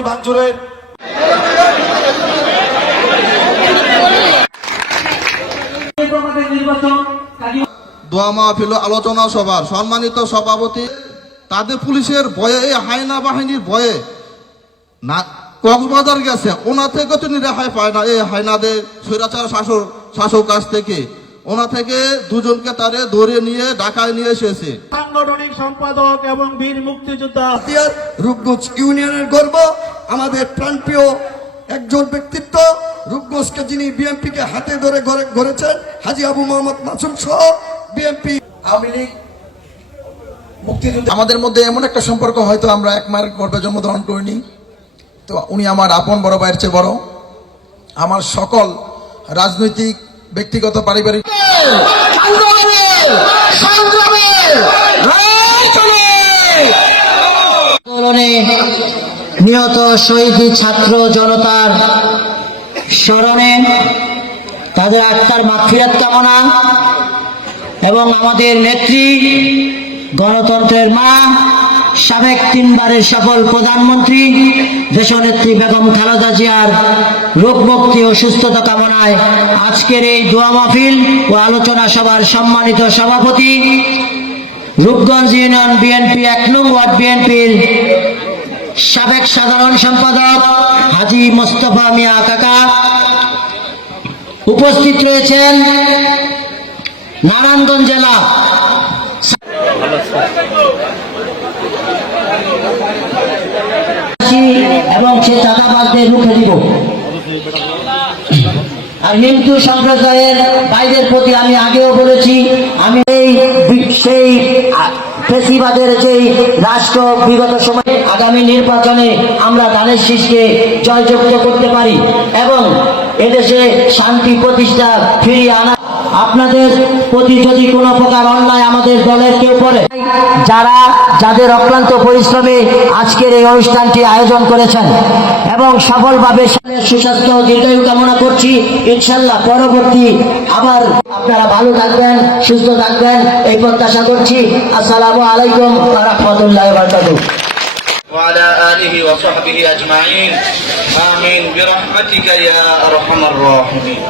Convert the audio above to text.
এই ভাঙচুরের দোয়া মাহফিল আলোচনা সভার সম্মানিত সভাপতি তাদের পুলিশের ভয়ে এই হায়না বাহিনীর ভয়ে না কক্সবাজার গেছে, ওনা থেকে তো রেহাই পায় না। এই হায়নাদের স্বৈরাচার শাসক কাছ থেকে ওনা থেকে দুজনকে তারে ধরে নিয়ে ঢাকায় নিয়ে এসেছে। সাংগঠনিক সম্পাদক এবং বীর মুক্তিযোদ্ধা রূপগঞ্জ ইউনিয়নের গর্ব, আমাদের প্রাণপ্রিয় একজন ব্যক্তিত্ব, রূপগঞ্জকে যিনি বিএনপিকে হাতে ধরে গড়েছেন, হাজী আবু মোহাম্মদ মাসুম সহ বিএনপি আওয়ামী লীগ মুক্তিযোদ্ধা। আমাদের মধ্যে এমন একটা সম্পর্ক হয়তো আমরা এক মায়ের গর্ভে জন্মগ্রহণ করিনি, তো উনি আমার আপন বড় ভাইয়ের চেয়ে বড়। আমার সকল রাজনৈতিক, ব্যক্তিগত, পারিবারিক আন্দোলনে নিহত শহীদ ছাত্র জনতার স্মরণে তাদের আত্মার মাগফিরাত কামনা এবং আমাদের নেত্রী, গণতন্ত্রের মা, সাবেক 3 বারের সফল প্রধানমন্ত্রী দেশনেত্রী বেগম খালেদা জিয়ার রোগ মুক্তি ও সুস্থতা কামনায় আজকের এই দোয়া মাহফিল ও আলোচনা সভার সম্মানিত সভাপতি, রূপগঞ্জ ইউনিয়ন বিএনপি 1 নং ওয়ার্ড বিএনপির সাবেক সাধারণ সম্পাদক হাজী মোস্তফা মিয়া কাকা, উপস্থিত রয়েছেন নারায়ণগঞ্জ জেলা এবং সে চাঁদাবাজদের রুখে দিব। আর হিন্দু সম্প্রদায়ের ভাইদের প্রতি আমি আগেও বলেছি, আমি সেই ফেসিবাদের যেই রাষ্ট্র বিগত সময়ে আগামী নির্বাচনে আমরা ধানের শীষকে জয়যুক্ত করতে পারি এবং এদেশে শান্তি প্রতিষ্ঠা ফিরিয়ে আনা। আপনাদের প্রতি যদি কোনো প্রকার অন্যায় আমাদের দলের কেউ করে, যাদের অক্লান্ত পরিশ্রমে আজকের এই অনুষ্ঠানটি আয়োজন করেছেন এবং সফলভাবে সুস্বাস্থ্য দীর্ঘায়ু কামনা করছি। ইনশাল্লাহ পরবর্তী আবার আপনারা ভালো থাকবেন, সুস্থ থাকবেন এই প্রত্যাশা করছি। আসসালামু আলাইকুম ওয়া রাহমাতুল্লাহি ওয়া বারাকাতুহু। وعلى آله وصحبه أجمعين آمين برحمتك يا أرحم الراحمين।